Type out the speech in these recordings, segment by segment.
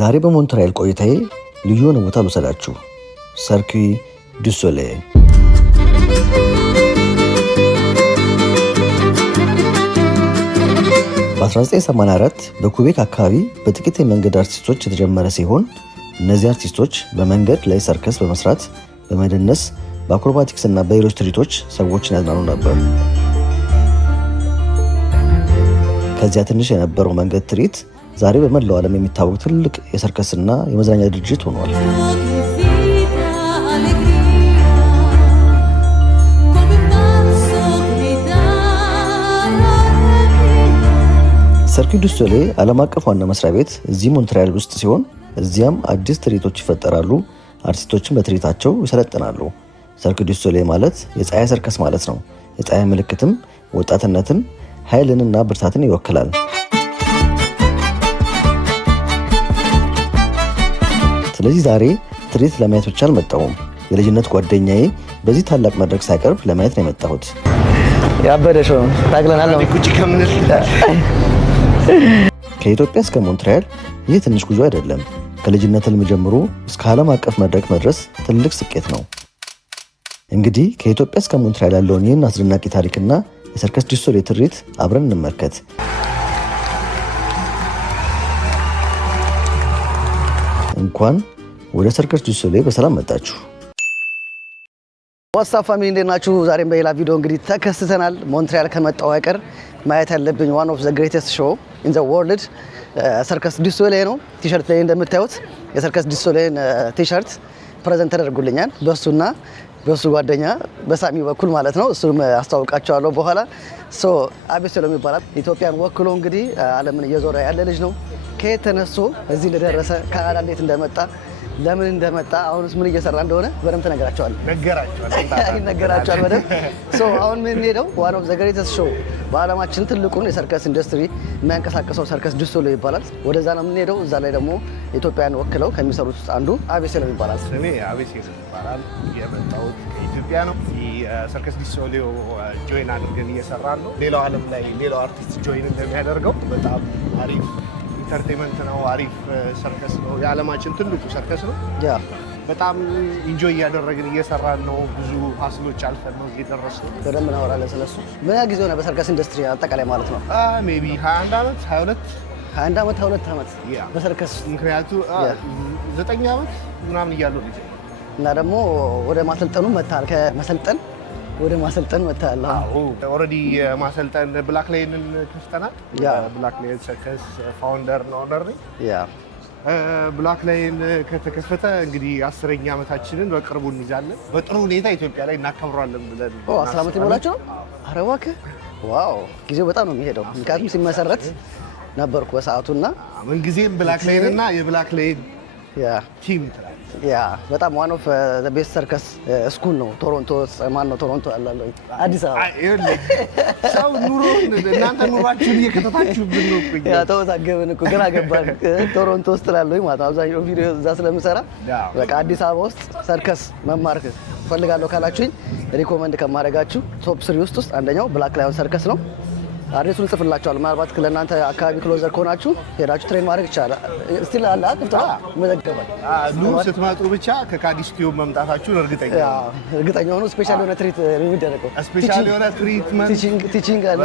ዛሬ በሞንትሪያል ቆይታዬ ልዩ የሆነ ቦታ ልወስዳችሁ። ሰርኪ ዱ ሶሌይ በ1984 በኩቤክ አካባቢ በጥቂት የመንገድ አርቲስቶች የተጀመረ ሲሆን እነዚህ አርቲስቶች በመንገድ ላይ ሰርከስ በመስራት በመደነስ በአክሮባቲክስ እና በሌሎች ትርኢቶች ሰዎችን ያዝናኑ ነበር። ከዚያ ትንሽ የነበረው መንገድ ትርኢት ዛሬ በመላው ዓለም የሚታወቅ ትልቅ የሰርከስና የመዝናኛ ድርጅት ሆኗል። ሰርኪ ዱ ሶሌይ ዓለም አቀፍ ዋና መስሪያ ቤት እዚህ ሞንትሪያል ውስጥ ሲሆን እዚያም አዲስ ትርኢቶች ይፈጠራሉ፣ አርቲስቶችን በትርኢታቸው ይሰለጥናሉ። ሰርኪ ዱ ሶሌይ ማለት የፀሐይ ሰርከስ ማለት ነው። የፀሐይ ምልክትም ወጣትነትን፣ ኃይልንና ብርታትን ይወክላል። ስለዚህ ዛሬ ትርኢት ለማየት ብቻ አልመጣሁም። የልጅነት ጓደኛዬ በዚህ ታላቅ መድረክ ሳይቀርብ ለማየት ነው የመጣሁት። ያበደሽው ታግለናል ነው ኩቺ ከምንል ከኢትዮጵያ እስከ ሞንትሪያል ይህ ትንሽ ጉዞ አይደለም። ከልጅነት ህልም ጀምሮ እስከ ዓለም አቀፍ መድረክ መድረስ ትልቅ ስኬት ነው። እንግዲህ ከኢትዮጵያ እስከ ሞንትሪያል ያለውን ይህን አስደናቂ ታሪክና የሰርከስ ዱ ሶሌይ ትርኢት አብረን እንመልከት። እንኳን ወደ ሰርከስ ዱ ሶሌይ በሰላም መጣችሁ። ዋትስአፕ ፋሚሊ እንዴት ናችሁ? ዛሬም በሌላ ቪዲዮ እንግዲህ ተከስተናል። ሞንትሪያል ከመጣሁ አይቀር ማየት ያለብኝ ዋን ኦፍ ዘ ግሬተስት ሾው ኢን ዘ ወርልድ ሰርከስ ዱ ሶሌይ ነው። ቲሸርት ላይ እንደምታዩት የሰርከስ ዱ ሶሌይን ቲሸርት ፕሬዘንት ተደርጉልኛል በሱና በሱ ጓደኛ በሳሚ በኩል ማለት ነው። እሱም አስተዋውቃቸዋለሁ በኋላ። አቤሴሎም ይባላል። ኢትዮጵያን ወክሎ እንግዲህ ዓለምን እየዞረ ያለ ልጅ ነው። ከየት ተነስቶ እዚህ እንደደረሰ ካናዳ እንዴት እንደመጣ ለምን እንደመጣ አሁንስ ምን እየሰራ እንደሆነ በደንብ ተነግራቸዋል። ነገራቸዋል በደንብ። አሁን ምን ሄደው ዋን ኦፍ ዘ ግሬተስት ሾው በዓለማችን ትልቁን የሰርከስ ኢንዱስትሪ የሚያንቀሳቅሰው ሰርከስ ዱ ሶሌይ ይባላል። ወደዛ ነው የምንሄደው። እዛ ላይ ደግሞ ኢትዮጵያን ወክለው ከሚሰሩት ውስጥ አንዱ አቤሴሎም ይባላል። እኔ አቤሴሎም ይባላል። የመጣሁት ከኢትዮጵያ ነው። ሰርከስ ዱ ሶሌይ ጆይን አድርገን እየሰራን ነው። ሌላው ዓለም ላይ ሌላው አርቲስት ጆይን እንደሚያደርገው በጣም አሪፍ ኢንተርቴይንመንት ነው። አሪፍ ሰርከስ ነው። የዓለማችን ትልቁ ሰርከስ ነው። በጣም ኢንጆይ እያደረግን እየሰራን ነው። ብዙ ሀስሎች አልፈን ነው እዚህ ደረስነው። በደንብ እናወራለን ስለሱ። ምን ያህል ጊዜ ሆነ በሰርከስ ኢንዱስትሪ አጠቃላይ ማለት ነው? ሜይ ቢ 21 ዓመት 22 ዓመት በሰርከስ። ምክንያቱ 9 ዓመት ምናምን እያለሁ ልጅ እና ደግሞ ወደ ማሰልጠኑ መታል ከመሰልጠን ወደ ማሰልጠን መታል። ኦልሬዲ ማሰልጠን ብላክ ላይንን ከፍተናል። ብላክ ላይን ሰርከስ ፋውንደር ነው ኦነር ነኝ። ብላክ ላይን ከተከፈተ እንግዲህ 10ኛ ዓመታችንን በቅርቡ እንይዛለን። በጥሩ ሁኔታ ኢትዮጵያ ላይ እናከብራለን ብለን 10 ዓመት ይሞላቸው። ኧረ እባክህ ዋው! ጊዜው በጣም ነው የሚሄደው። ምክንያቱም ሲመሰረት ነበርኩ በሰዓቱና ምንጊዜም ብላክ ላይን እና የብላክ ላይን ቲም በጣም ዋን ኦፍ ዘ ቤስት ሰርከስ ስኩል ነው። ቶሮንቶ ቶሮንቶ ያለው አዲስ አበባ ሰው ኑሮን እናንተ ኑሯችሁን እየከተታችሁብን ነው እኮ ተወዛገብን እኮ ግን አገባን። ቶሮንቶ ውስጥ ላለኝ ማለት አብዛኛው ቪዲዮ እዛ ስለምሰራ በቃ አዲስ አበባ ውስጥ ሰርከስ መማር ፈልጋለሁ ካላችሁኝ ሪኮመንድ ከማድረጋችሁ ቶፕ 3 ውስጥ አንደኛው ብላክ ላይን ሰርከስ ነው። አድሬሱን ጽፍላችኋል። ምናልባት ለእናንተ አካባቢ ክሎዘር ከሆናችሁ ሄዳችሁ ትሬን ማድረግ ይቻላል። ስቲል አለ አጥፍታ መዘገባል። ስትመጡ ብቻ ከካዲስ ቲዩብ መምጣታችሁን እርግጠኛ ሆኑ። ስፔሻል የሆነ ትሪት የሚደረገው ስፔሻል የሆነ ትሪትመንት ቲቺንግ አለ።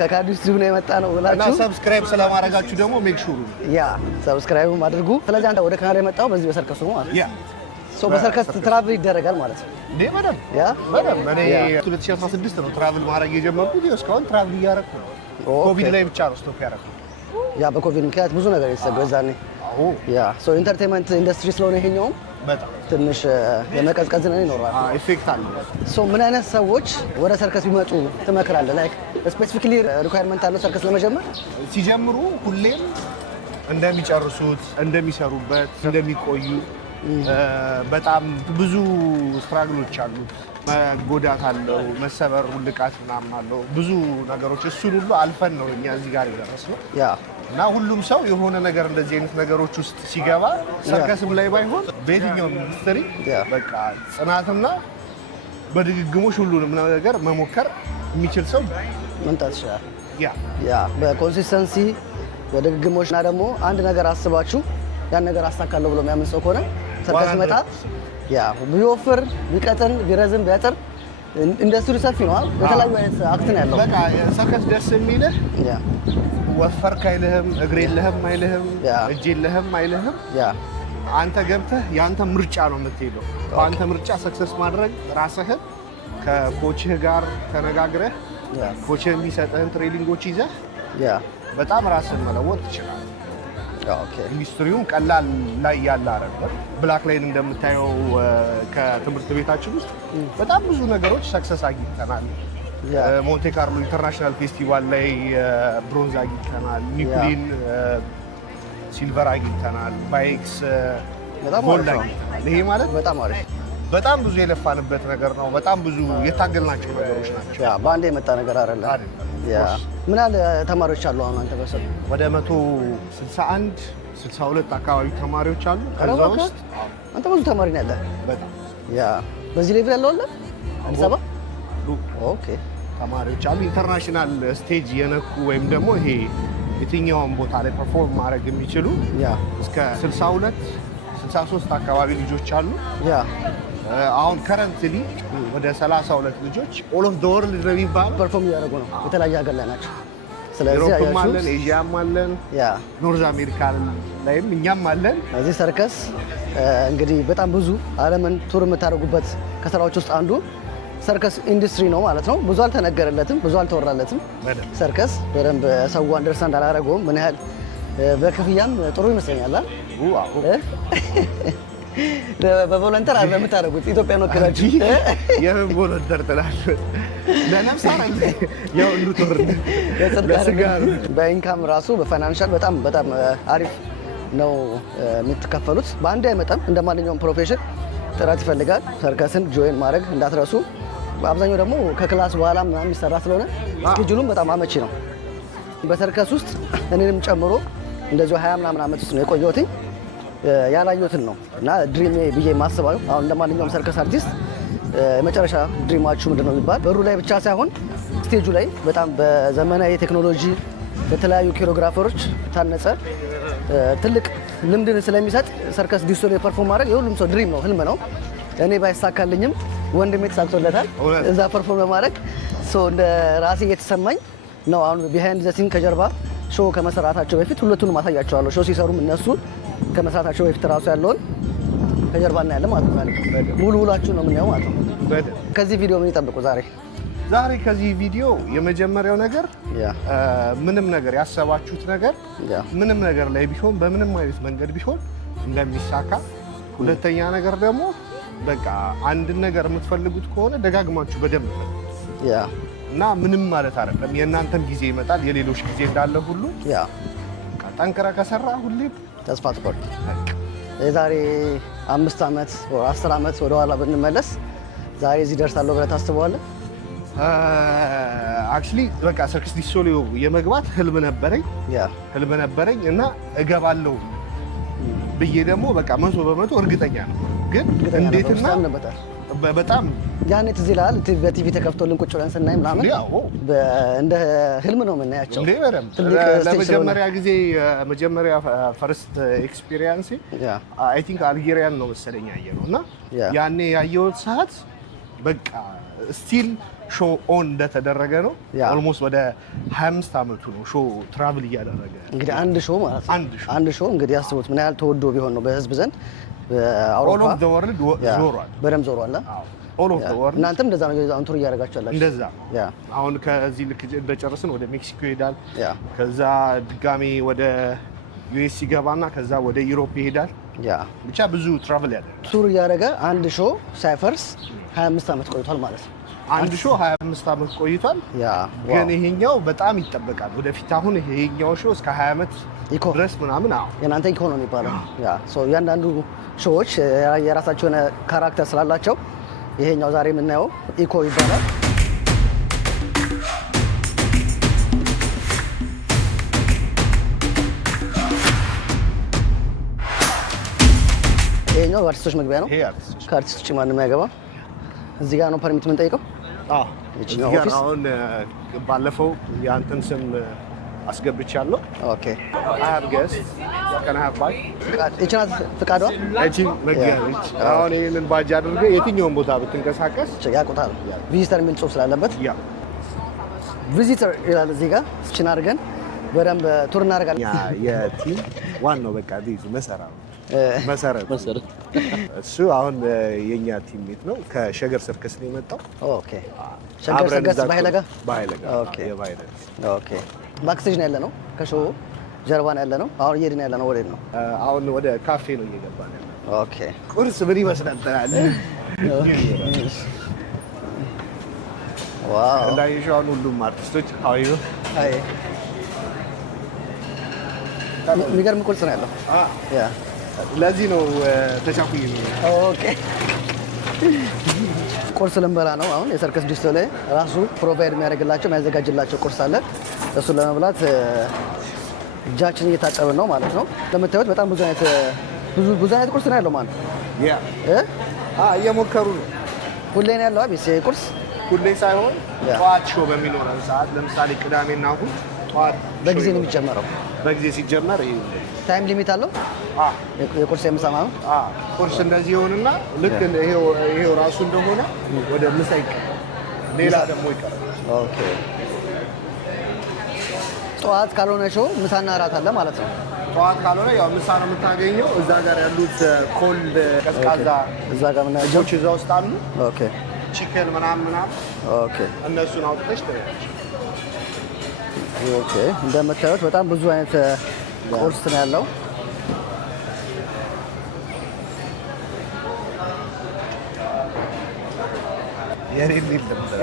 ከካዲስ ቲዩብ ነው የመጣ ነው ብላችሁ እና ሰብስክራይብ ስለማድረጋችሁ ደግሞ ሜክ ሹር ሰብስክራይብ አድርጉ። ስለዚህ አንተ ወደ ካናዳ የመጣው በዚህ በሰርከሱ ማለት በሰርከስ ትራቭል ይደረጋል ማለት ነው። በደምብ እኔ 2016 ነው ትራቭል ማድረግ የጀመርኩት። እስካሁን ትራቭል እያደረኩ ነው። ኮቪድ ላይ ብቻ ነው ስቶፕ ያደረኩት። በኮቪድ ምክንያት ብዙ ነገር የተሰገው እዛኔ። ኢንተርቴይንመንት ኢንዱስትሪ ስለሆነ ይሄኛውም በጣም ትንሽ የመቀዝቀዝ ነው ይኖራል። ኢፌክት አለ። ምን አይነት ሰዎች ወደ ሰርከስ ቢመጡ ትመክራለህ? ላይክ ስፔሲፊካሊ ሪኳየርመንት አለው ሰርከስ ለመጀመር? ሲጀምሩ ሁሌም እንደሚጨርሱት፣ እንደሚሰሩበት፣ እንደሚቆዩ በጣም ብዙ ስትራግሎች አሉ። መጎዳት አለው፣ መሰበር፣ ውልቃት ምናምን አለው፣ ብዙ ነገሮች። እሱን ሁሉ አልፈን ነው እኛ እዚህ ጋር የደረስነው። እና ሁሉም ሰው የሆነ ነገር እንደዚህ አይነት ነገሮች ውስጥ ሲገባ ሰርከስም ላይ ባይሆን በየትኛውም ኢንዱስትሪ በቃ ጽናትና በድግግሞሽ ሁሉንም ነገር መሞከር የሚችል ሰው መምጣት ይችላል። በኮንሲስተንሲ በድግግሞሽና ደግሞ አንድ ነገር አስባችሁ ያን ነገር አሳካለሁ ብሎ የሚያምን ሰው ከሆነ ሰርከስ ሲመጣ ያ ቢወፍር ቢቀጥን ቢረዝም ቢያጥር ኢንዱስትሪ ሰፊ ነው። የተለያዩ አይነት አክት ነው ያለው። በቃ ሰርከስ ደስ የሚልህ ወፈርክ አይልህም፣ እግር የለህም አይልህም፣ እጅ የለህም አይልህም። አንተ ገብተህ የአንተ ምርጫ ነው የምትሄደው። በአንተ ምርጫ ሰክሰስ ማድረግ ራስህን ከኮችህ ጋር ተነጋግረህ ኮችህ የሚሰጥህን ትሬኒንጎች ይዘህ በጣም ራስህን መለወጥ ትችላለህ። ኢንዱስትሪውን ቀላል ላይ ያለ አይደለም። ብላክ ላይን እንደምታየው ከትምህርት ቤታችን ውስጥ በጣም ብዙ ነገሮች ሰክሰስ አግኝተናል። ሞንቴ ካርሎ ኢንተርናሽናል ፌስቲቫል ላይ ብሮንዝ አግኝተናል። ኒኩሊን ሲልቨር አግኝተናል። ባይክስ ጎልድ አግኝተናል። ይሄ ማለት በጣም ብዙ የለፋንበት ነገር ነው። በጣም ብዙ የታገልናቸው ነገሮች ናቸው። በአንዴ የመጣ ነገር አይደለም። ምን ያህል ተማሪዎች አሉ አሁን አንተ በሰው? ወደ 161 62 አካባቢ ተማሪዎች አሉ። ከዛ ውስጥ አንተ ብዙ ተማሪ ነው ያለህ። በጣም በዚህ ሌቭል ያለው አለ አዲስ አበባ። ኦኬ ተማሪዎች አሉ ኢንተርናሽናል ስቴጅ የነኩ ወይም ደግሞ ይሄ የትኛውን ቦታ ላይ ፐርፎርም ማድረግ የሚችሉ እስከ 62 63 አካባቢ ልጆች አሉ። አሁን ከረንትሊ ወደ 32 ልጆች ኦል ኦፍ ዘ ወርልድ ነው የሚባለው ፐርፎርም እያደረጉ ነው። የተለያየ ሀገር ላይ ናቸው። ስለዚህ ዩሮፕም አለን፣ ኤዥያም አለን፣ ኖርዝ አሜሪካ ላይም እኛም አለን። እዚህ ሰርከስ እንግዲህ በጣም ብዙ ዓለምን ቱር የምታደርጉበት ከስራዎች ውስጥ አንዱ ሰርከስ ኢንዱስትሪ ነው ማለት ነው። ብዙ አልተነገረለትም፣ ብዙ አልተወራለትም። ሰርከስ በደንብ ሰው አንደርስታንድ አላደረገውም። ምን ያህል በክፍያም ጥሩ ይመስለኛል። በቮለንተር አለ የምታደርጉት ኢትዮጵያን ወክላችሁ የምን ቮለንተር ትላለህ? ለነፍስ አረኝ የሁሉ ጦርነት ለስጋ በኢንካም ራሱ በፋይናንሻል በጣም አሪፍ ነው የምትከፈሉት። በአንድ አይመጣም። እንደ ማንኛውም ፕሮፌሽን ጥረት ይፈልጋል። ሰርከስን ጆይን ማድረግ እንዳትረሱ። አብዛኛው ደግሞ ከክላስ በኋላ ምናምን የሚሰራ ስለሆነ ስኬጁሉም በጣም አመቺ ነው። በሰርከስ ውስጥ እኔንም ጨምሮ እንደዚሁ 20 ምናምን ዓመት ውስጥ ነው የቆየሁት። ያላየሁትን ነው እና ድሪሜ ብዬ የማስበው አሁን እንደማንኛውም ሰርከስ አርቲስት የመጨረሻ ድሪማችሁ ምንድን ነው የሚባል በሩ ላይ ብቻ ሳይሆን ስቴጁ ላይ በጣም በዘመናዊ ቴክኖሎጂ በተለያዩ ኮሪዮግራፈሮች ታነጸ ትልቅ ልምድን ስለሚሰጥ ሰርከስ ዱ ሶሌይል ፐርፎርም ማድረግ የሁሉም ሰው ድሪም ነው፣ ህልም ነው። እኔ ባይሳካልኝም ወንድሜ ተሳክቶለታል እዛ ፐርፎርም በማድረግ እንደ ራሴ እየተሰማኝ ነው። አሁን ቢሃይንድ ዘ ሲን ከጀርባ ሾው ከመሰራታቸው በፊት ሁለቱንም አሳያቸዋለሁ። ሾው ሲሰሩም እነሱ ከመስራታቸው በፊት ራሱ ያለውን ከጀርባ እናያለን ማለት ነው። ሙሉ ውላችሁ ነው የምናየው ማለት ነው። ከዚህ ቪዲዮ ምን ይጠብቁ? ዛሬ ከዚህ ቪዲዮ የመጀመሪያው ነገር ምንም ነገር ያሰባችሁት ነገር ምንም ነገር ላይ ቢሆን በምንም አይነት መንገድ ቢሆን እንደሚሳካ፣ ሁለተኛ ነገር ደግሞ በቃ አንድን ነገር የምትፈልጉት ከሆነ ደጋግማችሁ በደንብ እና ምንም ማለት አይደለም። የእናንተም ጊዜ ይመጣል፣ የሌሎች ጊዜ እንዳለ ሁሉ ጠንክረህ ከሰራ ሁሌም ተስፋ ትቆርጥ። የዛሬ 5 ዓመት ወይ 10 ዓመት ወደኋላ ብንመለስ ዛሬ እዚህ ደርሳለሁ ብለህ ታስበዋለህ? አክቹሊ በቃ ሰርከስ ዱ ሶሌይል የመግባት ህልም ነበረኝ እና እገባለሁ ብዬ ደግሞ በቃ 100% እርግጠኛ ነው። ግን እንዴትና በጣም ያኔ ትዝ ይልሃል በቲቪ ተከፍቶልን ቁጭ ብለን ስናይ ምናምን እንደ ህልም ነው የምናያቸው። ለመጀመሪያ ጊዜ መጀመሪያ ፈርስት ኤክስፒሪየንስ አይ ቲንክ አልጄሪያን ነው መሰለኝ ያየነው እና ያኔ ያየሁት ሰዓት በቃ ስቲል ሾው ኦን እንደተደረገ ነው። ኦልሞስት ወደ 25 ዓመቱ ነው ሾው ትራቭል እያደረገ እንግዲህ አንድ ሾው ማለት ነው። አንድ ሾው እንግዲህ አስቡት ምን ያህል ተወዶ ቢሆን ነው በህዝብ ዘንድ። ኦል ኦፍ ዘ ወርልድ ዞሯል፣ በደምብ ዞሯል። ኦል ኦፍ ዘ ወርልድ እናንተም እንደዛ ነው የዛውን ቱር እያደረጋችሁ ያላችሁ። እንደዛ አሁን ከዚህ ልክ እንደጨረስን ወደ ሜክሲኮ ይሄዳል። ከዛ ድጋሜ ወደ ዩኤስ ይገባና ከዛ ወደ ዩሮፕ ይሄዳል። ብቻ ብዙ ትራቭል ያደርጋል። ቱር እያደረገ አንድ ሾው ሳይፈርስ 25 ዓመት ቆይቷል ማለት ነው። አንድ ሾው 25 ዓመት ቆይቷል። ግን ይሄኛው በጣም ይጠበቃል ወደፊት። አሁን ይሄኛው ሾው እስከ 20 ዓመት ድረስ ምናምን የእናንተ ኢኮ ነው የሚባለው። እያንዳንዱ ሾዎች የራሳቸው የሆነ ካራክተር ስላላቸው ይሄኛው ዛሬ የምናየው ኢኮ ይባላል። ይሄኛው አርቲስቶች መግቢያ ነው። ከአርቲስቶች ውጭ ማንም አይገባም። እዚህ ጋር ነው ፐርሚት የምንጠይቀው። አሁን ባለፈው የአንተን ስም አስገብቻለሁ። ኦኬ I have guests. Can I have bike? እቺናት ፍቃዷ እቺ መገረች አሁን ይሄንን ባጅ አድርገህ የትኛውን ቦታ ብትንቀሳቀስ ያውቁታል። ቪዚተር የሚል ጽሑፍ ስላለበት ያ ቪዚተር ይላል እዚህ ጋር። እቺን አድርገን በደንብ ቱር እናደርጋለን። ያ የቲም ዋናው በቃ ዲዝ መሰረት እሱ አሁን የኛ ቲም ሜት ነው። ከሸገር ሰርከስ ነው የመጣው። ኦኬ ሸገር ሰርከስ በኃይለጋ ኦኬ የቫይለንስ ኦኬ ባክስቴጅ ነው ያለ ነው። ከሾው ጀርባ ነው ያለ ነው። አሁን እየሄድን ያለ ነው። ወዴት ነው? አሁን ወደ ካፌ ነው እየገባን ያለ። ኦኬ ቁርስ ምን ይመስላል ትላለህ? ዋው እንዳይሻው አሁን ሁሉም አርቲስቶች አዩ አይ የሚገርም ቁርስ ነው ያለው። ያ ለዚህ ነው ተቻኩኝ ነው። ኦኬ ቁርስ ልንበላ ነው አሁን። የሰርከስ ዲስቶ ላይ ራሱ ፕሮቫይድ የሚያደርግላቸው የሚያዘጋጅላቸው ቁርስ አለ። እሱን ለመብላት እጃችን እየታጠብን ነው ማለት ነው። እንደምታዩት በጣም ብዙ አይነት ቁርስ ነው ያለው ማለት ነው። እየሞከሩ ነው። ሁሌ ነው ያለው አቤት ቁርስ ሁሌ ሳይሆን ጠዋት ሾው በሚኖረን ሰዓት ለምሳሌ ቅዳሜና እሑድ ጠዋት በጊዜ ነው የሚጀመረው። በጊዜ ሲጀመር ታይም ሊሚት አለው። የቁርስ የምሳ ማለት ቁርስ እንደዚህ ይሆንና ልክ ይሄው ራሱ እንደሆነ ወደ ምሳ ይቀር፣ ሌላ ደግሞ ይቀራል። ኦኬ ጠዋት ካልሆነ ሾው ምሳና እራት አለ ማለት ነው። ጠዋት ካልሆነ ያው ምሳ ነው የምታገኘው። እዛ ጋር ያሉት ኮልድ ቀዝቃዛ እዛ ጋር ምናምን እዛ ውስጥ አሉ። ኦኬ ቺክን ምናምን ኦኬ እነሱን አውጥተሽ ትበያለሽ። ኦኬ እንደምታዩት በጣም ብዙ አይነት ቁርስ ነው ያለው።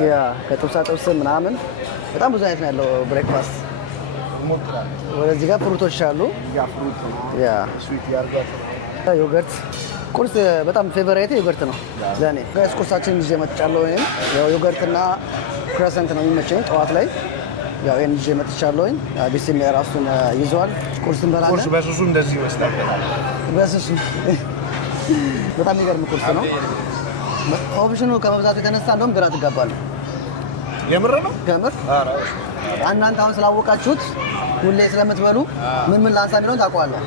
ያ ከጥብሳ ጥብስ ምናምን በጣም ብዙ አይነት ነው ያለው ብሬክፋስት። ወደዚህ ጋር ፍሩቶች አሉ። ያ ስዊት ያርጋት ዮገርት ቁርስ በጣም ፌቨራይት ዮገርት ነው ለኔ። ጋይስ ቁርሳችንን ይዤ መጥቻለሁ። ወይም ያው ዮገርትና ክረሰንት ነው የሚመቸኝ ጠዋት ላይ። ያው ይሄን ይዤ መጥቻለሁ። አዲስም የራሱን ይዟል። ቁርስ እንበላለን። ቁርስ በሱሱ እንደዚህ ይመስላል። በሱሱ በጣም የሚገርም ቁርስ ነው። ኦፕሽኑ ከመብዛቱ የተነሳ እንደውም ግራ ትጋባለህ። የምር ነው ከምር እናንተ አሁን ስላወቃችሁት ሁሌ ስለምትበሉ ምን ላንሳ የሚለውን ታውቀዋለህ።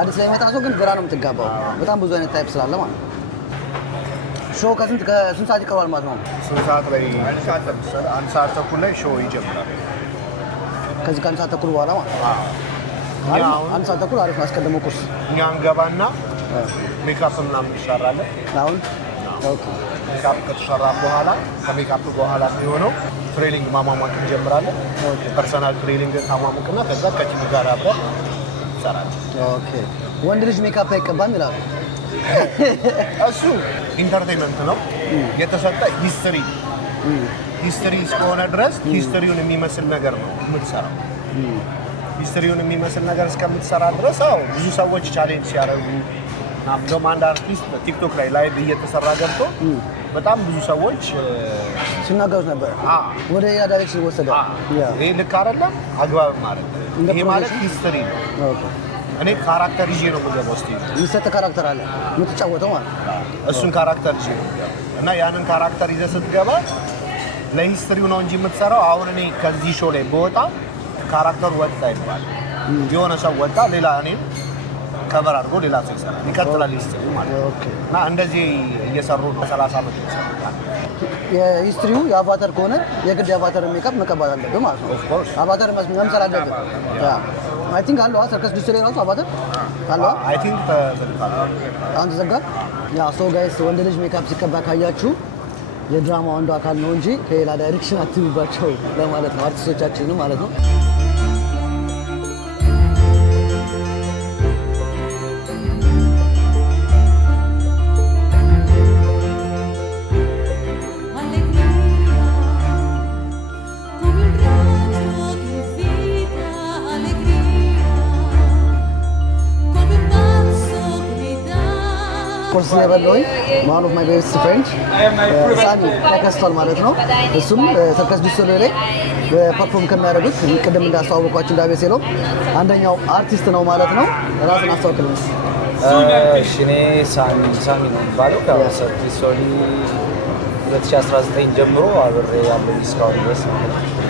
አዲስ ላይ መጣ ሰው ግን ግራ ነው የምትጋባው። በጣም ብዙ አይነት ታይፕ ስላለ ማለት ነው። ሾው ከስንት ሰዓት ይቀርባል ማለት ነው? ስንት ሰዓት ላይ? አንድ ሰዓት ተኩል ላይ ሾው ይጀምራል። ከዚህ ከአንድ ሰዓት ተኩል በኋላ ማለት ነው። አንድ ሰዓት ተኩል አሪፍ ነው። አስቀድሞ ቁርስ እኛ እንገባና ሜካፕ ምናምን እንሰራለን። አሁን ኦኬ ሜካፕ ከተሰራ በኋላ ከሜካፕ በኋላ የሚሆነው ትሬኒንግ ማሟሟቅ እንጀምራለን። ፐርሰናል ትሬኒንግ ታሟሙቅና ከዛ ከቲም ጋር አብረን እንሰራለን። ኦኬ ወንድ ልጅ ሜካፕ አይቀባም ይላሉ። እሱ ኢንተርቴንመንት ነው የተሰጠ ሂስትሪ እስከሆነ ድረስ ሂስትሪውን የሚመስል ነገር ነው የምትሰራው። ሂስትሪውን የሚመስል ነገር እስከምትሰራ ድረስ ብዙ ሰዎች ቻሌንጅ ሲያደርጉ እንደውም አንድ አርቲስት ቲክቶክ ላይ ላይቭ እየተሰራ ገብቶ በጣም ብዙ ሰዎች ሲናገሩት ነበር። ወደ ያ ዳይሬክሽን ወሰደ። ይሄ ልክ አይደለም፣ አግባብም አይደለም። ይሄ ማለት ሂስትሪ ነው። እኔ ካራክተር ይዤ ነው የምገባው። እስቲ የሚሰጥ ካራክተር አለ የምትጫወተው ማለት እሱን ካራክተር ይዤ ነው እና ያንን ካራክተር ይዘህ ስትገባ ለሂስትሪው ነው እንጂ የምትሰራው። አሁን እኔ ከዚህ ሾው ላይ በወጣ ካራክተሩ ወጣ ይባላል። የሆነ ሰው ወጣ፣ ሌላ እኔም ከቨር አድርጎ ሌላ ሰው ይሰራል፣ ይቀጥላል ሂስትሪ ማለት ነው። እና እንደዚህ እየሰሩ ነው 30 ዓመት እየሰሩ። የሂስትሪው የአቫታር ከሆነ የግድ የአቫታር ሜካፕ መቀባት አለብህ ማለት ነው። አቫታር መምሰል አለብህ። አይ ቲንክ አለው ሰርከስ ዲስቶ ላይ ራሱ አቫታር አለው። አይ ቲንክ አሁን ተዘጋ። ያ ሶ ጋይስ ወንድ ልጅ ሜካፕ ሲቀባ ካያችሁ የድራማው አንዱ አካል ነው እንጂ ከሌላ ዳይሬክሽን አትዩባቸው ለማለት ነው፣ አርቲስቶቻችንን ማለት ነው። ቁርስ የበላሁኝ ዋን ኦፍ ማይ ቤስት ፍሬንድ ሳኒ ተከስቷል ማለት ነው። እሱም ሰርከስ ዲስቶ ላይ ፐርፎርም ከሚያደርጉት ቅድም እንዳስተዋወቋችሁ እንዳቤሴ ነው አንደኛው አርቲስት ነው ማለት ነው። ራስን አስተዋውቅልኝ። እኔ ሳሚ ነው የሚባለው። ከሰርከስ ዲስቶ 2019 ጀምሮ አብሬ ያለው እስካሁን ድረስ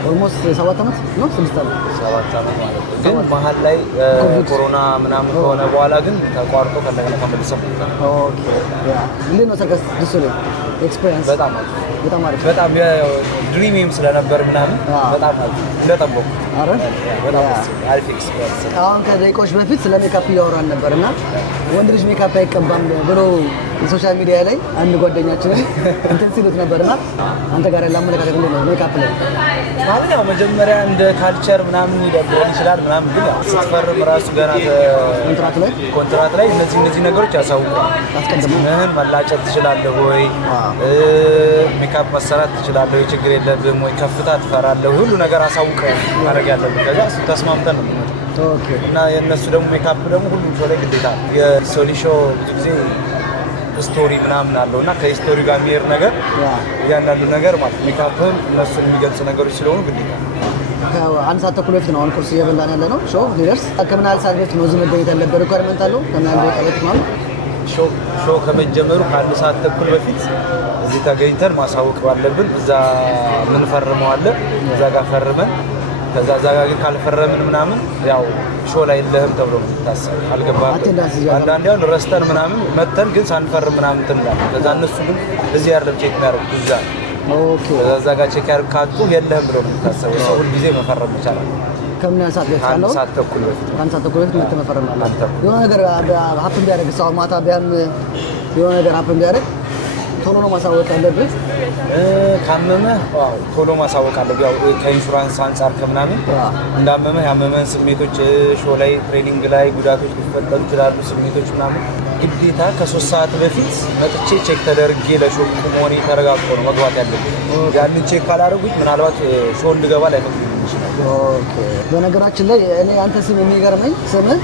ኦልሞስት 7 ዓመት ነው 6 ዓመት 7 ዓመት ማለት ነው። ግን መሀል ላይ ኮሮና ምናምን ከሆነ በኋላ ግን ተቋርጦ ከእንደገና ተመልሰን ኦኬ ያ እንዴት ነው ሰርከስ ዲሶሌ ኤክስፒሪየንስ? በጣም አሪፍ በጣም ድሪሚም ስለነበር ምናምን በጣም አሪፍ እንደጠበቁ አረ በጣም አሪፍ ኤክስፒሪየንስ። አሁን ከደቂቃዎች በፊት ስለ ሜካፕ እያወራን ነበርና ወንድ ልጅ ሜካፕ አይቀባም ብሎ ሶሻል ሚዲያ ላይ አንድ ጓደኛችንን እንትን ሲሉት ነበርና አንተ ጋር ያለ አመለካከት እንዴት ነው ሜካፕ ላይ? ማለት ያው መጀመሪያ እንደ ካልቸር ምናምን ይደብረን ይችላል ምናምን፣ ግን ያው ስትፈርም ራሱ ገና ኮንትራት ላይ እነዚህ ነገሮች ያሳውቃል። አስቀድመህን መላጨት ትችላለህ ወይ፣ ሜካፕ መሰራት ትችላለህ ወይ፣ ችግር የለብህም ወይ፣ ከፍታ ትፈራለህ፣ ሁሉ ነገር አሳውቀህ ማድረግ ያለብህ። ከዛ እሱ ተስማምተን ነው የምንመጣው። ኦኬ። እና የእነሱ ደግሞ ሜካፕ ደግሞ ሁሉም ሰው ላይ ግዴታ ነው። የሶሊ ሾው ብዙ ጊዜ ስቶሪ ምናምን አለው እና ከስቶሪ ጋር የሚሄድ ነገር እያንዳንዱ ነገር ማለት ሜካፕን እነሱን የሚገልጽ ነገሮች ስለሆኑ ግዴታ ከአንድ ሰዓት ተኩል በፊት ነው አሁን ቁርስ እየበላን ያለ ነው። ሾው ሊደርስ ከምን ያህል ሰዓት በፊት ነው እዚህ መገኘት ያለበት? ሪኳርመንት አለው? ከምን ያህል ደቂቃ በፊት ማለት ሾው ከመጀመሩ ከአንድ ሰዓት ተኩል በፊት እዚህ ተገኝተን ማሳወቅ ባለብን እዛ ምን ፈርመዋለን እዛ ጋር ፈርመን ከዛ ጋር ግን ካልፈረምን ምናምን ያው ሾው ላይ የለህም ተብሎ ነው የሚታሰበው። አልገባህም? አንዳንዴ አሁን ረስተን ምናምን መተን ግን ሳንፈርም ምናምን ትንላለን። ከዛ እነሱ ግን እዚህ አይደለም ቼክ የሚያደርጉት እዛ ኦኬ። ከዛ ጋር ቼክ ካጡ የለህም ብሎ ነው የሚታሰበው። ሰው ሁልጊዜ መፈረም ይቻላል። ከምን ያህል ሰዓት በፊት አንድ ሰዓት ተኩል በፊት ከአንድ ሰዓት ተኩል በፊት መተህ መፈረም አለብህ። የሆነ ነገር ሀፕን ቢያደርግ ሰው ማታ ቢያም የሆነ ነገር ሀፕን ቢያደርግ ቶሎ ነው ማሳወቅ ያለብህ። ካመመህ ቶሎ ማሳወቅ አለብህ። ያው ከኢንሹራንስ አንጻር ከምናምን እንዳመመህ ያመመህን ስሜቶች ሾው ላይ ትሬኒንግ ላይ ጉዳቶች ሊፈጠሩ ይችላሉ። ስሜቶች ምናምን ግዴታ ከ3 ሰዓት በፊት መጥቼ ቼክ ተደርጌ ለሾው መሆኔ ተረጋግጦ ነው መግባት ያለብኝ። ያንን ቼክ ካላደረጉኝ ምናልባት ሾው እንድገባ ላይፈቅዱልኝ ይችላል። ኦኬ። በነገራችን ላይ እኔ አንተ ስም የሚገርመኝ ስምህ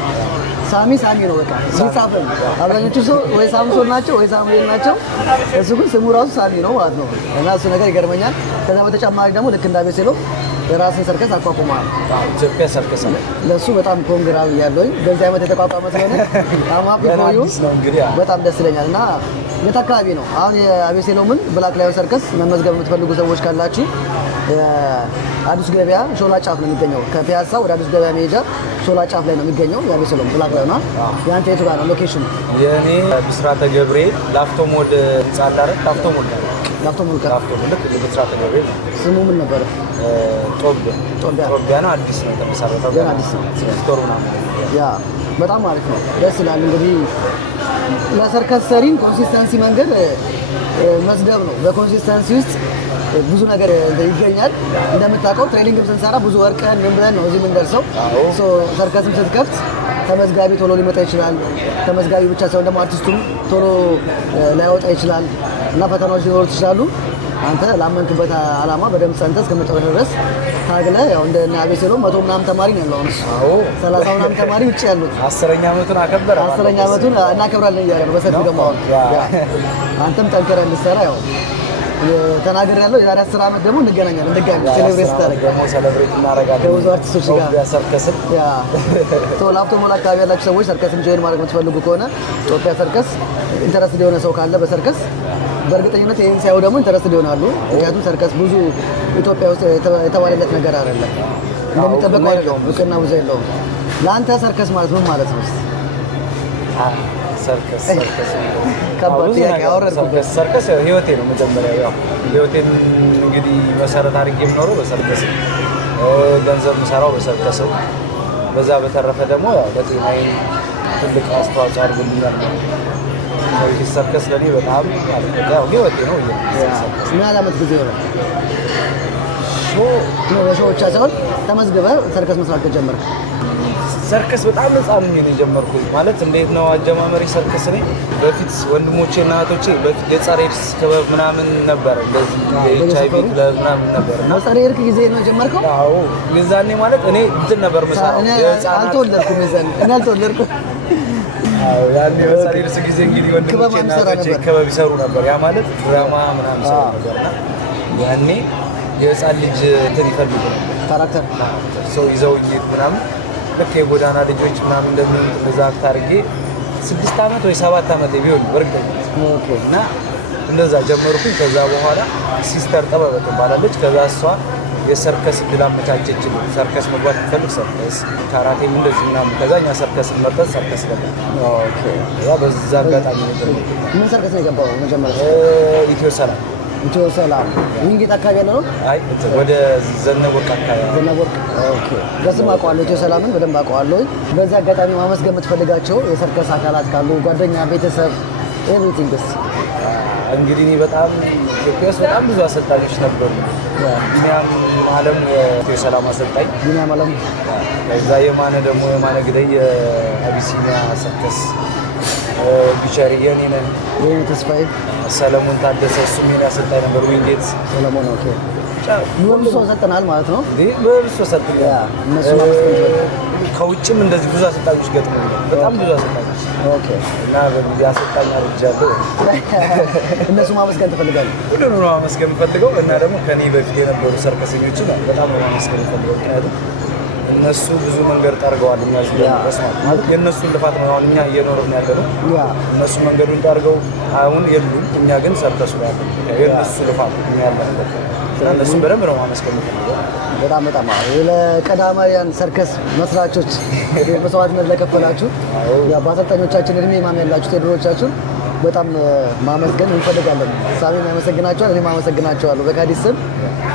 ሳሚ ነው። በቃ ሲጻፍም አብዛኞቹ ሰው ወይ ሳምሶን ናቸው ወይ ሳሙኤል ናቸው። እሱ ግን ስሙ ራሱ ሳሚ ነው ማለት ነው። እና እሱ ነገር ይገርመኛል። ከዛ በተጨማሪ ደግሞ ልክ እንደ አቤሴሎ የራስን ሰርከስ አቋቁመሃል። ኢትዮጵያ ሰርከስ አለ። ለሱ በጣም ኮንግራ ብያለሁኝ። በዚህ ዓመት የተቋቋመ ስለሆነ በጣም ደስ ይለኛል። እና የት አካባቢ ነው አሁን የአቤሴሎምን ብላክ ላዮን ሰርከስ መመዝገብ የምትፈልጉ ሰዎች ካላችሁ አዲስ ገበያ ሾላ ጫፍ ነው የሚገኘው። ከፒያሳ ወደ አዲስ ገበያ መሄጃ ሾላ ጫፍ ላይ ነው የሚገኘው የአቤሴሎም ብላክ ላዮን። ያንተ የቱ ጋር ነው ሎኬሽኑ? የእኔ ብስራተ ገብርኤል ላፍቶ ሞድ ህንጻ አለ አይደል? ላፍቶ ሞድ ልክ ብስራተ ገብርኤል። ስሙ ምን ነበረ? ጦቢያ ነው። አዲስ ነው የተመሰረተው። ገና አዲስ ነው። ስቶር ምናምን ያ በጣም አሪፍ ነው። ደስ ይላል። እንግዲህ ለሰርከስ ሰሪን ኮንሲስተንሲ መንገድ መዝገብ ነው። በኮንሲስተንሲ ውስጥ ብዙ ነገር ይገኛል። እንደምታውቀው ትሬኒንግ ስንሰራ ብዙ ወርቀን ምን ብለን ነው እዚህ የምንደርሰው። ሰርከስም ስትከፍት ተመዝጋቢ ቶሎ ሊመጣ ይችላል። ተመዝጋቢ ብቻ ሳይሆን ደግሞ አርቲስቱም ቶሎ ላይወጣ ይችላል እና ፈተናዎች ሊኖሩ ይችላሉ። አንተ ላመንክበት ዓላማ በደንብ ጸንተህ እስከመጨረሻ ድረስ ታግለህ ያው እንደ አቤሴሎም 100 ምናምን ተማሪ ነው ያለው። 30 ምናምን ተማሪ ውጭ ያሉት 10ኛ ዓመቱን አከበረ። 10ኛ ዓመቱን እናከብራለን እያለ ነው በሰፊው ደግሞ አሁን አንተም ጠንክረህ እንድትሰራ ያው ተናገር ያለው የዛሬ 10 ዓመት ደግሞ እንገናኛለን። እንደጋሚ ሴሌብሬት ታደርግ ደግሞ ሴሌብሬት እናደርጋለን ከብዙ አርቲስቶች ጋር ሰርከስ ላፍቶ ሞል አካባቢ ያላችሁ ሰዎች ሰርከስን ጆይን ማድረግ የምትፈልጉ ከሆነ ኢትዮጵያ ሰርከስ ኢንተረስትድ የሆነ ሰው ካለ በሰርከስ በእርግጠኝነት ይህን ሲያዩ ደግሞ ኢንተረስትድ ይሆናሉ። ምክንያቱም ሰርከስ ብዙ ኢትዮጵያ ውስጥ የተባለለት ነገር አይደለም፣ እንደሚጠበቀው አይደለም፣ እውቅና ብዙ የለውም። ለአንተ ሰርከስ ማለት ምን ማለት ነው? ሰርከስ ከባድ ጥያቄ አወረድኩበት። ሰርከስ ህይወቴ ነው። መጀመሪያ ያው ህይወቴን እንግዲህ መሰረት አድርጌ የምኖረው በሰርከስ፣ ገንዘብ የምሰራው በሰርከስ። በዛ በተረፈ ደግሞ ያው ለጤናዬ ትልቅ አስተዋጽኦ አድርጎልኛል። ሰርከስ ለኔ በጣም ያው ህይወቴ ነው። ምን ያህል ዓመት ጊዜ ሆነ በሾው ብቻ ሳይሆን ተመዝግበህ ሰርከስ መስራት ከጀመርክ? ሰርከስ በጣም ህፃን ነኝ የጀመርኩት። ማለት እንዴት ነው አጀማመሪ ሰርከስ? እኔ በፊት ወንድሞቼ እና እህቶቼ በፊት የጸረ ኤድስ ክበብ ምናምን ነበር፣ እንደዚህ የኤችአይቪ ክለብ ምናምን ነበር እና ጸረ ኤድስ ጊዜ ነው የጀመርከው? አዎ የዛኔ ማለት እኔ እንትን ነበር የምሰራው። አልተወለድኩም የዛኔ እኔ አልተወለድኩም። ያኔ በጸረ ኤድስ ጊዜ እንግዲህ ወንድሞቼ እና እህቶቼ ክበብ ይሰሩ ነበር። ያ ማለት ድራማ ምናምን ይሰሩ ነበርና ያኔ የህፃን ልጅ እንትን ይፈልጉ ነበር ካራክተር ሰው ይዘው ይሄድ ምናምን ልክ የጎዳና ልጆች ምናምን እንደሚሆኑት እንደዛ አድርጌ 6 ዓመት ወይ 7 ዓመት ቢሆን በርግጠኝነት እና እንደዛ ጀመርኩኝ። ከዛ በኋላ ሲስተር ጥበብ ትባላለች። ከዛ እሷ የሰርከስ እድል አመቻቸችልኝ። ሰርከስ መግባት ፈልግ ሰርከስ ካራቴ እንደዚህ ምናምን። ከዛ እኛ ሰርከስን መርጠን ሰርከስ ገባ። ኦኬ። ያ በዛ አጋጣሚ ነው። ምን ሰርከስ ነው የገባው መጀመሪያ? ኢትዮ ሰላም ኢትዮ ሰላም ዊንጌት አካባቢ ያለ ነው? አይ ወደ ዘነበወርቅ አካባቢ። ዘነበወርቅ ኦኬ። በስም አውቀዋለሁ፣ ኢትዮ ሰላምን በደንብ አውቀዋለሁ። በዚህ አጋጣሚ ማመስገን የምትፈልጋቸው የሰርከስ አካላት ካሉ ጓደኛ፣ ቤተሰብ ኤቭሪቲንግስ? እንግዲህ እኔ በጣም ኢትዮጵያ ውስጥ በጣም ብዙ አሰልጣኞች ነበሩ። ቢኒያም አለም የኢትዮ ሰላም አሰልጣኝ፣ ቢኒያም አለም። ከዛ የማነ ደግሞ የማነ ግደይ የአቢሲኒያ ሰርከስ፣ ቢቸሪ የኔ ነን፣ የኔ ተስፋዬ፣ ሰለሞን ታደሰ እሱም የኔ አሰልጣኝ ነበር። ዊንጌት ሰለሞን ኦኬ። ብዙ ሰው ሰጠናል ማለት ነው። ብዙ ሰው ሰጠናል። ያ እነሱ ማመስገን ከውጭም እንደዚህ ብዙ አሰልጣኞች ገጥሞኛል። በጣም ብዙ አሰልጣኞች ኦኬ። እና በሚዲያ አሰልጣኝ አርጃለሁ። እነሱ ማመስገን ትፈልጋለህ? ሁሉንም ነው ማመስገን የምፈልገው እና ደግሞ ከኔ በፊት የነበሩ ሰርከሰኞችን በጣም ነው ማመስገን የምፈልገው። ምክንያቱም እነሱ ብዙ መንገድ ጠርገዋል። እኛ እዚህ ለመድረስ ማለት የእነሱን ልፋት ነው አሁን እኛ እየኖርን ያለነው። እነሱ መንገዱን ጠርገው አሁን የሉም፣ እኛ ግን ሰርከሱ ላይ ያለን የእነሱ ልፋት እኛ ያለንበት እና እነሱን በደንብ ነው ማመስገን የምፈልገው። በጣም ለቀዳማውያን ሰርከስ መስራቾች መስዋዕትነት ለከፈላችሁ በአሰልጣኞቻችን እድሜ ማም ያላችሁ ቴድሮቻችን በጣም ማመስገን እንፈልጋለን። ሳሚም ያመሰግናቸዋል፣ እኔም አመሰግናቸዋለሁ በካዲስ ስም።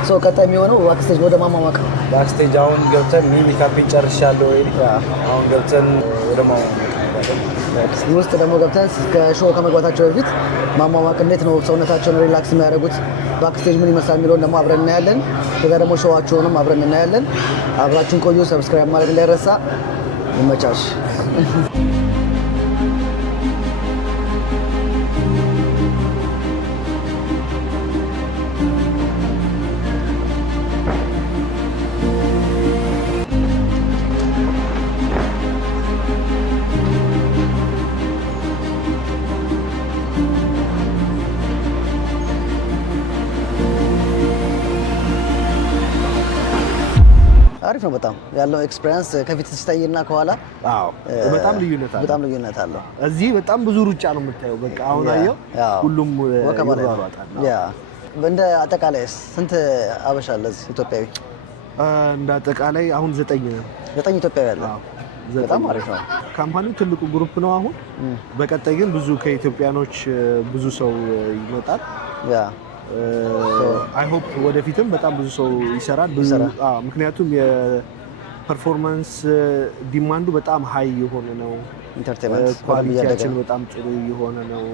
ሰው ቀጣይ የሚሆነው ባክስቴጅ ወደ ማሟሟቅ ባክስቴጅ አሁን ገብተን ሚሚ ካምፔን ጨርሻለሁ። አሁን ገብተን ወደ ማሟሟቅ ውስጥ ደግሞ ገብተን ከሾው ከመግባታቸው በፊት ማሟሟቅ እንዴት ነው ሰውነታቸውን ሪላክስ የሚያደርጉት፣ ባክስቴጅ ምን ይመስላል የሚለውን ደግሞ አብረን እናያለን። ከዛ ደግሞ ሾዋቸውንም አብረን እናያለን። አብራችሁን ቆዩ። ሰብስክራይብ ማድረግ እንዳይረሳ። ይመቻሽ። አሪፍ ነው በጣም ያለው ኤክስፒሪየንስ ከፊት ሲታይና ከኋላ በጣም ልዩነት አለው። እዚህ በጣም ብዙ ሩጫ ነው የምታየው። በቃ አሁን አየው ሁሉም ይሯሯጣል። እንደ አጠቃላይ ስንት አበሻ አለ እዚህ ኢትዮጵያዊ? እንደ አጠቃላይ አሁን 9 ኢትዮጵያዊ አለ። በጣም አሪፍ ነው። ካምፓኒው ትልቁ ግሩፕ ነው አሁን። በቀጣይ ግን ብዙ ከኢትዮጵያኖች ብዙ ሰው ይመጣል። አይ ሆፕ ወደፊትም በጣም ብዙ ሰው ይሰራል። ምክንያቱም የፐርፎርማንስ ዲማንዱ በጣም ሀይ የሆነ ነው። ኢንተርቴይንመንት ኳሊቲያችን በጣም ጥሩ የሆነ ነው።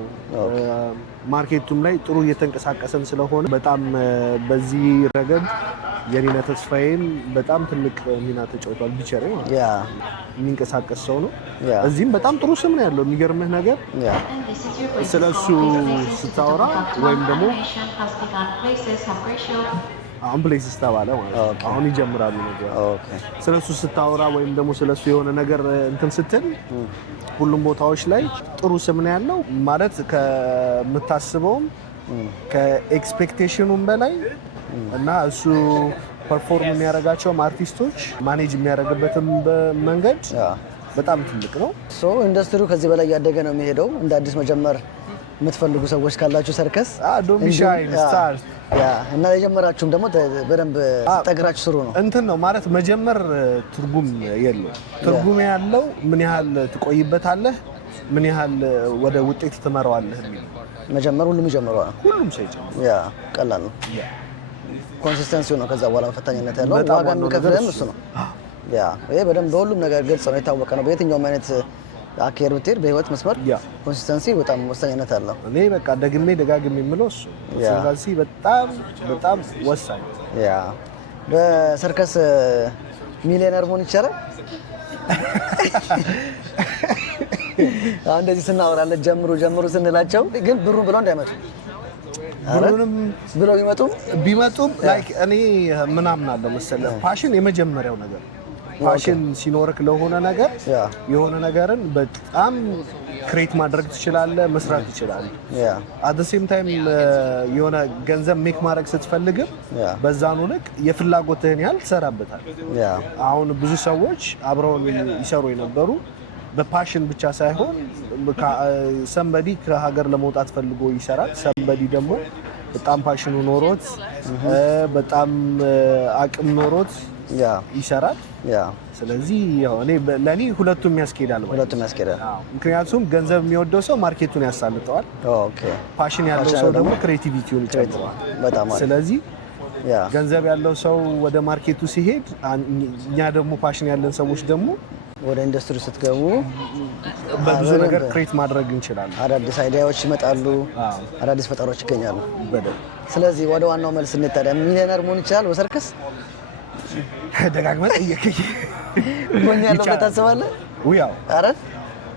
ማርኬቱም ላይ ጥሩ እየተንቀሳቀሰን ስለሆነ በጣም በዚህ ረገድ የኔና ተስፋዬም በጣም ትልቅ ሚና ተጫውቷል። ቢቸሬ የሚንቀሳቀስ ሰው ነው። እዚህም በጣም ጥሩ ስም ነው ያለው። የሚገርምህ ነገር ስለሱ ስታወራ ወይም ደግሞ አሁን ፕሌስስ ተባለ ማለት ነው። አሁን ይጀምራሉ ነገር ስለሱ ስታወራ ወይም ደግሞ ስለሱ የሆነ ነገር እንትን ስትል ሁሉም ቦታዎች ላይ ጥሩ ስም ነው ያለው ማለት ከምታስበውም ከኤክስፔክቴሽኑም በላይ እና እሱ ፐርፎርም የሚያደርጋቸውም አርቲስቶች ማኔጅ የሚያደርግበትም መንገድ በጣም ትልቅ ነው። ኢንዱስትሪው ከዚህ በላይ ያደገ ነው የሚሄደው። እንደ አዲስ መጀመር የምትፈልጉ ሰዎች ካላችሁ ሰርከስ እና የጀመራችሁም ደግሞ በደንብ ጠግራችሁ ስሩ ነው እንትን ነው ማለት መጀመር ትርጉም የለው። ትርጉም ያለው ምን ያህል ትቆይበታለህ፣ ምን ያህል ወደ ውጤት ትመራዋለህ የሚል መጀመር ሁሉም ይጀምረዋል። ሁሉም ሰው ይጀምራል። ቀላል ነው። ኮንሲስተንሲ ነው። ከዛ በኋላ ፈታኝነት ያለው ዋጋ የሚከፍልህም እሱ ነው። ይሄ በደንብ በሁሉም ነገር ግልጽ ነው፣ የታወቀ ነው። በየትኛውም አይነት አካሄድ ብትሄድ በህይወት መስመር ኮንሲስተንሲ በጣም ወሳኝነት አለው። እኔ በቃ ደጋግሜ የምለው እሱ ኮንሲስተንሲ በጣም ወሳኝ። በሰርከስ ሚሊዮነር መሆን ይቻላል። አሁን እንደዚህ ስናወራለን ጀምሩ ስንላቸው ግን ብሩን ብለው እንዳይመጡ ብሩንም ብለው ቢመጡም ላይክ እኔ ምናምን አለው መሰለህ ፓሽን የመጀመሪያው ነገር ፓሽን ሲኖርክ ለሆነ ነገር የሆነ ነገርን በጣም ክሬት ማድረግ ትችላለህ፣ መስራት ትችላለህ። አት ሴም ታይም የሆነ ገንዘብ ሜክ ማድረግ ስትፈልግም በዛኑ ልክ የፍላጎትህን ያህል ትሰራበታል። አሁን ብዙ ሰዎች አብረውን ይሰሩ የነበሩ በፓሽን ብቻ ሳይሆን ሰምበዲ ከሀገር ለመውጣት ፈልጎ ይሰራል። ሰምበዲ ደግሞ በጣም ፓሽኑ ኖሮት በጣም አቅም ኖሮት ይሰራል። ስለዚህ ለኔ ሁለቱም ያስኬዳል። ምክንያቱም ገንዘብ የሚወደው ሰው ማርኬቱን ያሳልጠዋል። ፓሽን ያለው ሰው ደግሞ ክሬቲቪቲውን ይጨምረዋል። ስለዚህ ገንዘብ ያለው ሰው ወደ ማርኬቱ ሲሄድ፣ እኛ ደግሞ ፓሽን ያለን ሰዎች ደግሞ ወደ ኢንዱስትሪ ስትገቡ በብዙ ነገር ክሬት ማድረግ እንችላለን። አዳዲስ አይዲያዎች ይመጣሉ፣ አዳዲስ ፈጠሮች ይገኛሉ። ስለዚህ ወደ ዋናው መልስ እንታዲያ ሚሊዮነር መሆን ይችላል በሰርከስ? ደጋግመህ ጠየቀኝ። ምን ያለው ታስባለህ? ያው አረ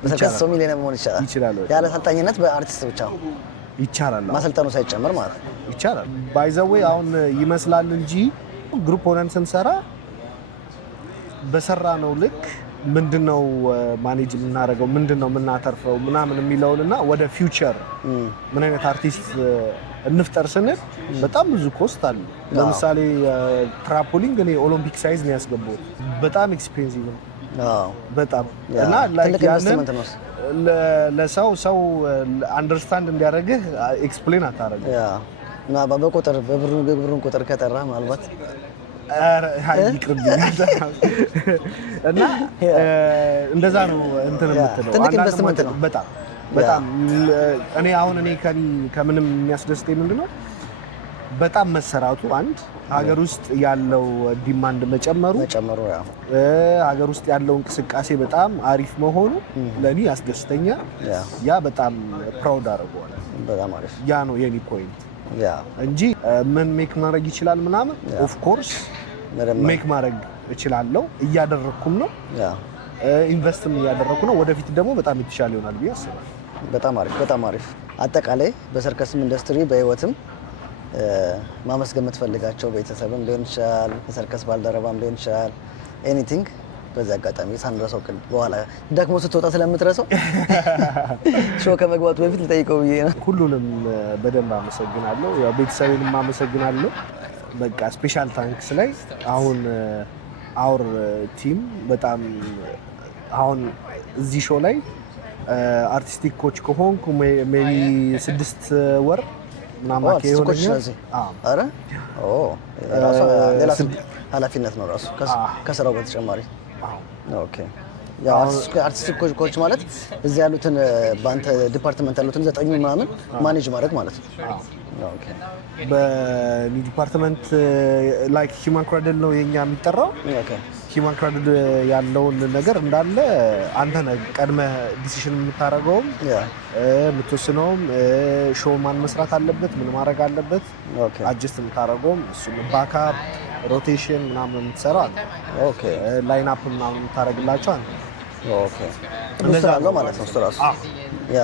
በሰርከስ ሰው ሚሊዮነር መሆን ይችላል ያለ አሰልጣኝነት በአርቲስት ብቻ ይቻላል። ማሰልጠኑ ሳይጨመር ማለት ነው። ይቻላል። ባይ ዘ ዌይ አሁን ይመስላል እንጂ ግሩፕ ሆነን ስንሰራ በሰራ ነው ልክ ምንድነው ማኔጅ የምናደርገው ምንድነው የምናተርፈው ምናምን የሚለውንና ወደ ፊውቸር ምን አይነት አርቲስት እንፍጠር ስንል በጣም ብዙ ኮስት አለ። ለምሳሌ ትራምፖሊን እኔ ኦሎምፒክ ሳይዝ ነው ያስገባው። በጣም ኤክስፔንሲቭ ነው። በጣም እና ላይክ ያንን ለሰው አንደርስታንድ እንዲያደርግህ ኤክስፕሌን አታደርግም። እና በቁጥር በብሩን ቁጥር ከጠራ ማለት እና እንደዛ ነው እንትን የምትለው። ትልቅ ኢንቨስትመንት ነው። በጣም እኔ ከምንም የሚያስደስተኝ ምንድነው በጣም መሰራቱ፣ አንድ ሀገር ውስጥ ያለው ዲማንድ መጨመሩ፣ ሀገር ውስጥ ያለው እንቅስቃሴ በጣም አሪፍ መሆኑ ለኔ ያስደስተኛል። ያ በጣም ፕራውድ አደርገዋለሁ። በጣም አሪፍ። ያ ነው የኔ ፖይንት እንጂ ምን ሜክ ማድረግ ይችላል ምናምን፣ ኦፍ ኮርስ ሜክ ማድረግ እችላለሁ፣ እያደረኩም ነው፣ ኢንቨስትም እያደረኩ ነው። ወደፊት ደግሞ በጣም የተሻለ ይሆናል ብዬ አስባለሁ። በጣም አሪፍ። አጠቃላይ በሰርከስም ኢንዱስትሪ በህይወትም ማመስገን የምትፈልጋቸው ቤተሰብም ሊሆን ይችላል፣ የሰርከስ ባልደረባም ሊሆን ይችላል፣ ኤኒቲንግ በዚህ አጋጣሚ ሳንረሳው በኋላ ደግሞ ስትወጣ ስለምትረሳው ሾው ከመግባቱ በፊት ልጠይቀው ብዬ ነው። ሁሉንም በደንብ አመሰግናለሁ። ያው ቤተሰቤንም አመሰግናለሁ። በቃ ስፔሻል ታንክስ ላይ አሁን አውር ቲም በጣም አሁን እዚህ ሾው ላይ አርቲስቲክ ኮች ከሆንኩ ሜቢ 6 ወር ምናምን ይሆነኛል። አረ ሌላ ኃላፊነት ነው ራሱ ከስራው በተጨማሪ። ኦኬ ያው አርቲስቲክ ኮች ማለት እዚህ ያሉትን በአንተ ዲፓርትመንት ያሉትን 9 ምናምን ማኔጅ ማድረግ ማለት ነው። ኦኬ በኒ ዲፓርትመንት ላይክ ሂውማን ክራድል ነው የኛ የሚጠራው። ኦኬ ሂውማን ክራድል ያለውን ነገር እንዳለ አንተ ነህ ቀድመህ ዲሲሽን የምታደርገውም የምትወስነውም፣ ሾው ማን መስራት አለበት ምን ማድረግ አለበት አጀስት የምታደርገውም እሱ ባካፕ ሮቴሽን ምናምን የምትሰራው አንተ። ኦኬ ላይን አፕ ምናምን የምታደርግላቸው አንተ። ኦኬ እንደዛ አለው ማለት ነው።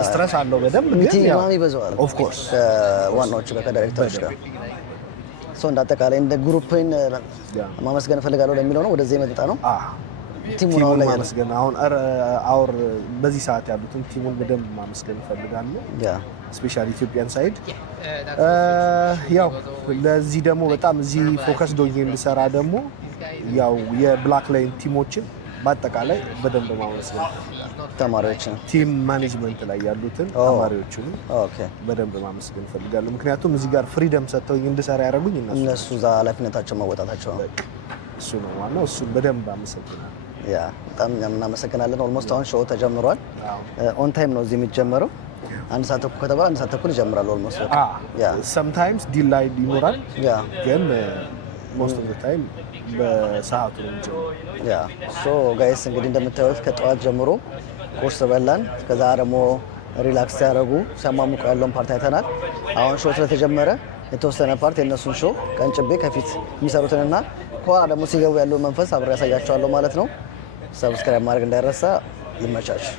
ስትረስ አለው በደንብ ግን ያው ይበዛዋል። ኦፍ ኮርስ ከዋናዎቹ ከዳይሬክተሮች ጋር እንደ አጠቃላይ እንደ ግሩፕን ማመስገን እፈልጋለሁ ለሚለው ነው ወደዚህ የመጣ ነው። ቲሙን አሁን ላይ ማመስገን አውር በዚህ ሰዓት ያሉትን ቲሙን በደንብ ማመስገን እፈልጋለሁ። ስፔሻሊ ኢትዮጵያን ሳይድ ያው ለዚህ ደግሞ በጣም እዚህ ፎከስ ዶኝ እንድሰራ ደግሞ ያው የብላክ ላይን ቲሞችን በአጠቃላይ በደንብ ማመስገን ተማሪዎችን ቲም ማኔጅመንት ላይ ያሉትን ተማሪዎችን በደንብ ማመስገን እፈልጋለሁ። ምክንያቱም እዚህ ጋር ፍሪደም ሰጥተውኝ እንድሰራ ያደረጉኝ እነሱ እዛ ኃላፊነታቸውን መወጣታቸው ነው። እሱ ነው ዋናው። እሱን በደንብ አመሰግናለሁ። በጣም እናመሰግናለን። ኦልሞስት አሁን ሾው ተጀምሯል። ኦን ታይም ነው እዚህ የሚጀመረው። 1 ሰዓት ተኩል ከተባለ 1 ሰዓት ተኩል ይጀምራል። ኦልሞስት ሰምታይምስ ዲላይ ይኖራል፣ ግን ሞስት ኦፍ ዘ ታይም በሰዓቱ ነው የሚጀምረው። ሶ ጋይስ እንግዲህ እንደምታዩት ከጠዋት ጀምሮ ቁርስ በላን፣ ከዛ ደግሞ ሪላክስ ሲያደርጉ ሲያማሙቁ ያለውን ፓርት አይተናል። አሁን ሾው ስለተጀመረ የተወሰነ ፓርት የእነሱን ሾው ቀንጭቤ ከፊት የሚሰሩትንና ከኋላ ደግሞ ሲገቡ ያለውን መንፈስ አብሬ ያሳያቸዋለሁ ማለት ነው። ሰብስክራይብ ማድረግ እንዳይረሳ። ይመቻችሁ።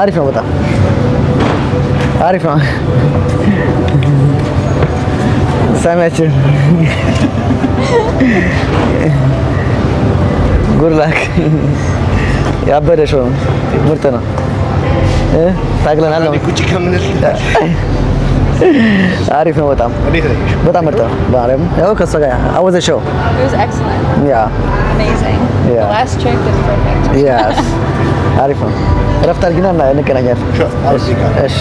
አሪፍ ነው በጣም አሪፍ ነው ሳሚያችን ጉድ ላክ ያበደ ሾው ነው ምርጥ ነው ታግለናል ነው ቁጭ ከምንል አሪፍ ነው በጣም በጣም ምርጥ ነው ባለም ያው ከሷ ጋር I was a show It was excellent. yeah Amazing. Yeah. The last trick was perfect. yes አሪፍ ነው ረፍት አድርጊና እንገናኛለን እሺ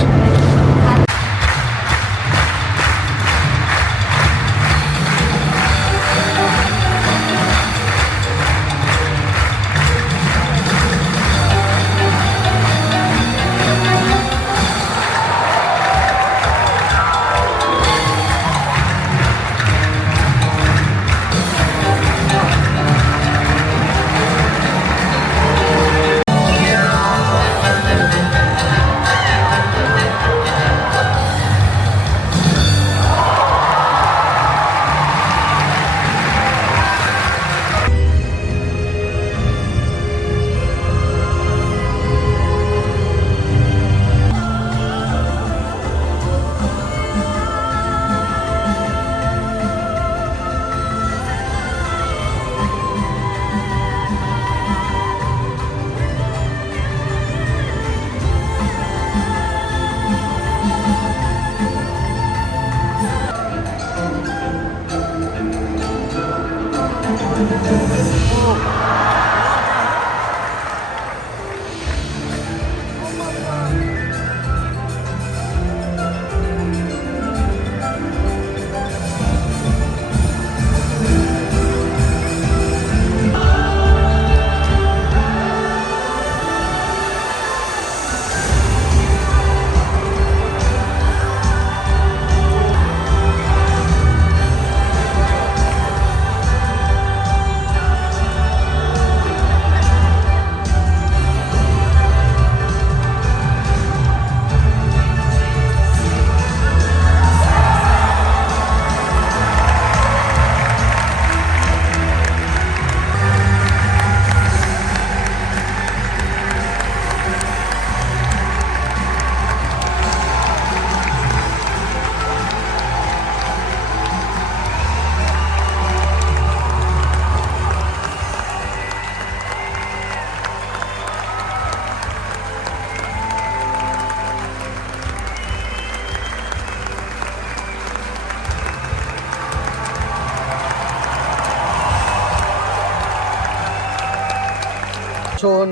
ሾውን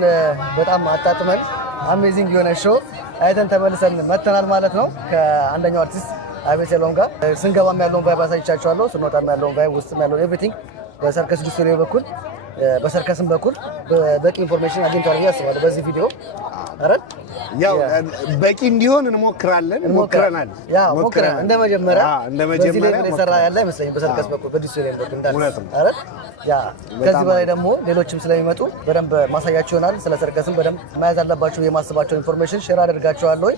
በጣም አጣጥመን አሜዚንግ የሆነ ሾው አይተን ተመልሰን መተናል ማለት ነው። ከአንደኛው አርቲስት አቤሴሎም ጋር ስንገባም ያለውን ቫይብ አሳይቻችኋለሁ። ስንወጣም ያለውን ቫይብ ውስጥም ያለውን ኤቭሪቲንግ በሰርከስ ዱ ስቱዲዮ በኩል በሰርከስም በኩል በቂ ኢንፎርሜሽን አግኝቷል ብዬ አስባለሁ በዚህ ቪዲዮ። አረ ያው በቂ እንዲሆን እንሞክራለን ሞክረናል። እንደ መጀመሪያ በዚህ ላይ የሰራ ያለ አይመስለኝም በሰርከስ በኩል በዲስፕሌይ በኩል እንዳለ። አረ ከዚህ በላይ ደግሞ ሌሎችም ስለሚመጡ በደንብ ማሳያችሁ ይሆናል። ስለ ሰርከስም በደንብ መያዝ አለባችሁ የማስባቸው ኢንፎርሜሽን ሼር አደርጋችኋለሁ።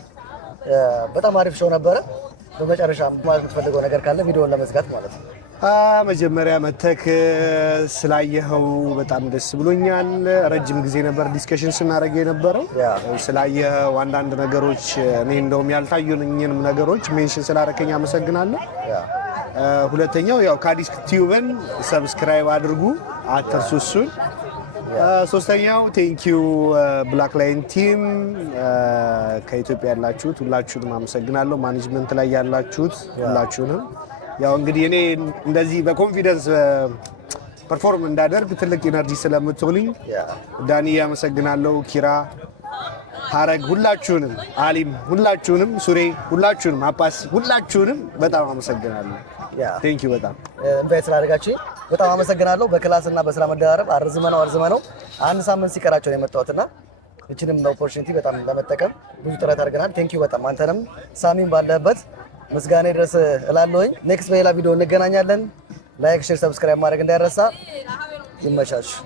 በጣም አሪፍ ሾው ነበረ። በመጨረሻ ማለት የምትፈልገው ነገር ካለ ቪዲዮውን ለመዝጋት ማለት ነው። መጀመሪያ መተክ ስላየኸው በጣም ደስ ብሎኛል። ረጅም ጊዜ ነበር ዲስከሽን ስናደርግ የነበረው። ስላየኸው አንዳንድ ነገሮች እኔ እንደውም ያልታዩኝንም ነገሮች ሜንሽን ስላደረከኝ አመሰግናለሁ። ሁለተኛው ያው ካዲስ ቲዩብን ሰብስክራይብ አድርጉ አትርሱ እሱን። ሶስተኛው ቴንኪዩ ብላክ ላይን ቲም ከኢትዮጵያ ያላችሁት ሁላችሁንም አመሰግናለሁ። ማኔጅመንት ላይ ያላችሁት ሁላችሁንም ያው እንግዲህ እኔ እንደዚህ በኮንፊደንስ ፐርፎርም እንዳደርግ ትልቅ ኢነርጂ ስለምትሆኑኝ ዳኒ አመሰግናለሁ። ኪራ፣ ሀረግ ሁላችሁንም፣ አሊም ሁላችሁንም፣ ሱሬ ሁላችሁንም፣ አፓስ ሁላችሁንም በጣም አመሰግናለሁ። ቴንክ ዩ በጣም ኢንቫይት ስላደረጋችሁ በጣም አመሰግናለሁ። በክላስና በስራ መደራረብ አርዝመነው አንድ ሳምንት ሲቀራቸው ነው የመጣሁትና እቺንም ኦፖርቹኒቲ በጣም ለመጠቀም ብዙ ጥረት አድርገናል። ቴንክ ዩ በጣም አንተንም ሳሚን ባለበት ምስጋና ድረስ እላለሁኝ። ኔክስት በሌላ ቪዲዮ እንገናኛለን። ላይክ፣ ሼር፣ ሰብስክራይብ ማድረግ እንዳይረሳ። ይመቻችሁ።